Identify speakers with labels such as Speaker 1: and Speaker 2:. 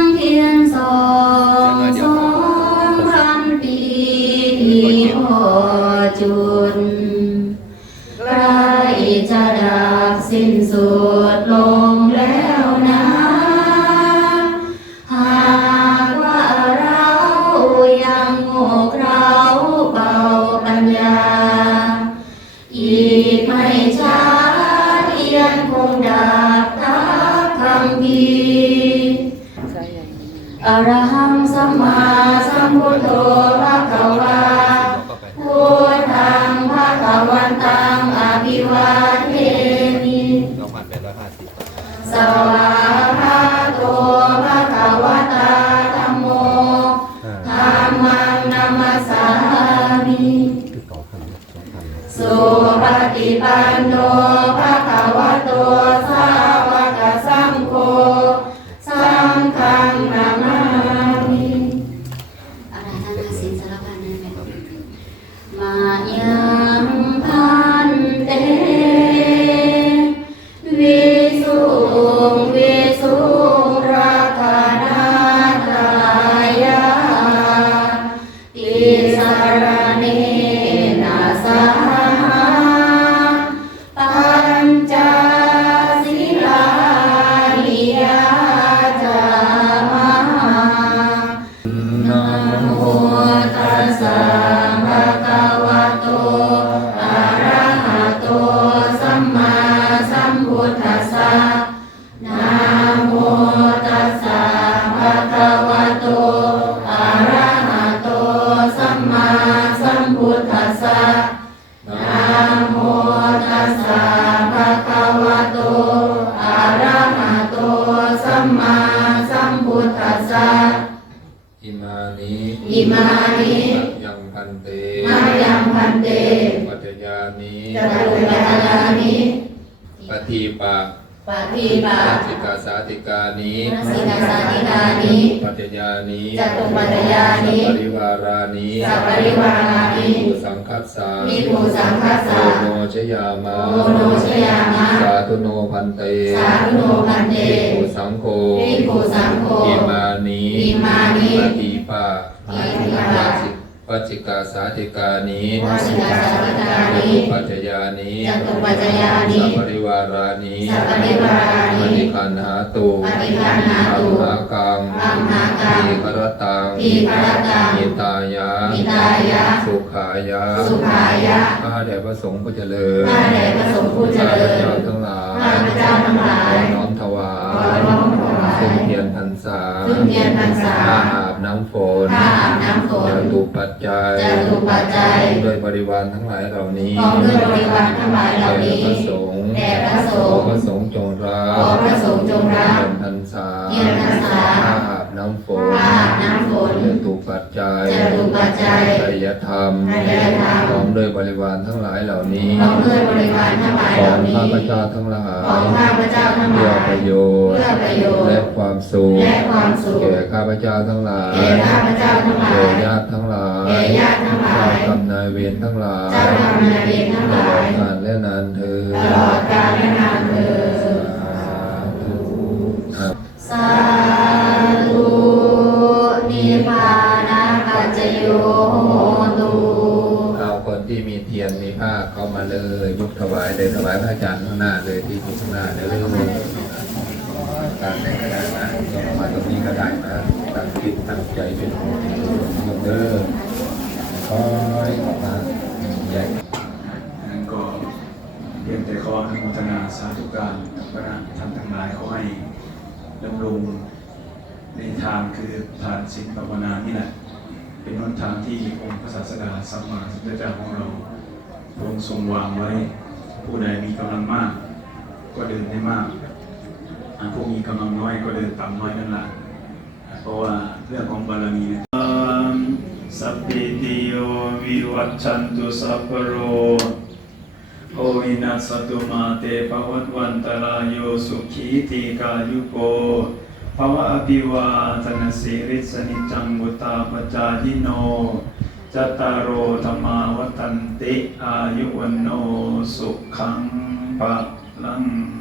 Speaker 1: เพียง2,000 ปีพอจุดใกล้จะดับสิ้นสุดลงแล้วนะหากว่าเรายังโง่เขลาเบาปัญญาอีกไม่ช้าเทียนคงดับทับคำพีอรหังสัมมาสัมพุทโธภะคะวาพุทธังภะคะวันตังอภิวาเทมิสวากขาโตภะคะวะตาธัมโมธัมมังนัมมัสสามิสุปฏิปันโนภะคะวะโตสาวกสังโฆสังฆังนามามิอะไรท่านศีลสารพัดนั่นแหละมายังพันเตวิสุงวิสุงราคานาทายาติสารเนนะสหปัญจศีลานิยาจามะนะโมตัสสะภะคะวะโตอะระหะโตสัมมาสัมพุทธัสสะนะโมตัสสะภะคะวะโตอะระหะโตสัมมาสัมพุทธัสสะนะโมตัสสะภะคะวะโตอะระหะโตสัมมาสัมพุทธัสสะ
Speaker 2: อิมานิ
Speaker 1: อิมานิ
Speaker 2: ยังพันเต
Speaker 1: มายังพันเต
Speaker 2: ปัจจญานิ
Speaker 1: จตุปัฏฐานิ
Speaker 2: ปฏิปะ
Speaker 1: ปฏิบัติ
Speaker 2: สิกาสาติกานิ
Speaker 1: สิกขาสาธิกานิ
Speaker 2: ปัจจญานิ
Speaker 1: จตุปัฏฐยานิ
Speaker 2: ปริวารานิ
Speaker 1: สัพปริวารานิ
Speaker 2: ภูสังคัสสา
Speaker 1: มิภูสังคัสสะ
Speaker 2: โนชยามะ
Speaker 1: โอโนชยามะ
Speaker 2: สาธุโนพันเต
Speaker 1: สาธุโนพันเต
Speaker 2: ภูสังโฆ
Speaker 1: ภิกขุสังโฆ
Speaker 2: อิมานิ
Speaker 1: อิมานิ
Speaker 2: ปฏิปะ
Speaker 1: ปฏิบัติ
Speaker 2: ปัจจิกาสาธิกานิ
Speaker 1: วสิกาสาธิกานิ
Speaker 2: ปัจจญานิ
Speaker 1: จตุปัจจยานิ
Speaker 2: สัพปริวารานิ
Speaker 1: สัพปริวารานิ
Speaker 2: ปฏิคันหาตุ
Speaker 1: ปฏิคันหาตุ
Speaker 2: อัมหากัง
Speaker 1: อัมหากัง
Speaker 2: ทีครตัง
Speaker 1: ทีฆรตัง
Speaker 2: มิตายะ
Speaker 1: มิตายะ
Speaker 2: สุขายะ
Speaker 1: สุขายะ
Speaker 2: ข้าแด่พระสงฆ์ผู้เจริญ
Speaker 1: ข้าแด่พระสงฆ์ผู้เจริญ
Speaker 2: ข้าพเจ้าทั้งหลาย
Speaker 1: ข้าพเจ้าทั้งหลาย
Speaker 2: น้อมถวา
Speaker 1: ขอน้อมถวาย
Speaker 2: ซึ่งเทียนพรรษา
Speaker 1: ซึ่งเทียนพรรษา
Speaker 2: ข้าอาบน้ำฝน
Speaker 1: ข้าอาบน้ำฝน
Speaker 2: จตุปัจจัย
Speaker 1: จตุปัจจัย
Speaker 2: โดยบริวารทั้งหลายเหล่านี้
Speaker 1: พร้อมด้วยบริวารทั้งหลายเหล่านี้
Speaker 2: แด่พระสงฆ์
Speaker 1: แด่พระสงฆ์
Speaker 2: ขอพระสงฆ์จงรั
Speaker 1: ขอบ พระสงฆ์จงรั
Speaker 2: เที
Speaker 1: บ
Speaker 2: ยนพรรษา
Speaker 1: เทียนพรรษา
Speaker 2: ข้าอาบน้ำฝน
Speaker 1: ข้าอาบน้ำฝน
Speaker 2: จตุปัจจัย
Speaker 1: จตุปัจจัย
Speaker 2: ไตรยธรรม
Speaker 1: ไตรยธรรม
Speaker 2: พร้อมด้วยบริวารทั้งหลายเหล่านี้
Speaker 1: พร้อมด้วยบริวารทั้งหลาย
Speaker 2: ข
Speaker 1: เห
Speaker 2: อ
Speaker 1: ล่าง นี้
Speaker 2: ข้าพเจ้าทั้งหลาย
Speaker 1: ของข้าพเจ้าทั้งห
Speaker 2: เพื่อ
Speaker 1: ลาย
Speaker 2: ประโยชน์
Speaker 1: เพื่อประโยชน์
Speaker 2: และความสุข
Speaker 1: และความสุข
Speaker 2: แก่ข้าพเจ้าทั้งหลาย
Speaker 1: แก่ข้าพเจ้าทั้งหลา
Speaker 2: แก่
Speaker 1: ย
Speaker 2: ญาติทั้งหลาย
Speaker 1: แก่ญาติทั้งหลาย
Speaker 2: เจ้ากรรมนายเวรทั้งหลาย
Speaker 1: เจ้ากรรมนายเวรทั้งห
Speaker 2: ต
Speaker 1: ลา
Speaker 2: ลอด
Speaker 1: ย
Speaker 2: กาลและนานเธอญ
Speaker 1: ตลอดกาลและนานเถิด สาธุนิพพานะปัจจโยโหตุ
Speaker 2: เอาคนที่มีเทียนมีผ้าเข้ามาเลยยกถวายเลยถวายพระอาจารย์ข้างหน้าเลยที่อยู่ข้างหน้าเลยการแต่งกระดาษนะยกมาตรงนี้ก็ได้นะตั้งจิตตั้งใจเป็นยกเด้อคอยออกมาใหญ่
Speaker 3: นั้นก็เพียงแต่ขออนุโมทนาสาธุการกับพระท่านทั้งหลายขอให้ดำรงในทางคือทานศีลภาวนานี่แหละเป็นหนทางที่องค์พระศาสดาสัมมาสัมพุทธเจ้าของเราทรงทรงวางไว้ ผู้ใดมีกำลังมากก็เดินได้มากผู้มีกำลังน้อยก็เดินต่ำน้อยนั่นแหละเพราะว่าเรื่องของบารมีเนี่ยสัพพิติโยวิวัชชันตุสัพพโรโควินัสตุมาเตภวัตวันตรายโยสุขีติกายุโกภวะอภิวาทนาสิริสนิจังวุตาปจายิโนจัตตารโอธรรมาวัตันติอายุวันโนสุขังปะลัง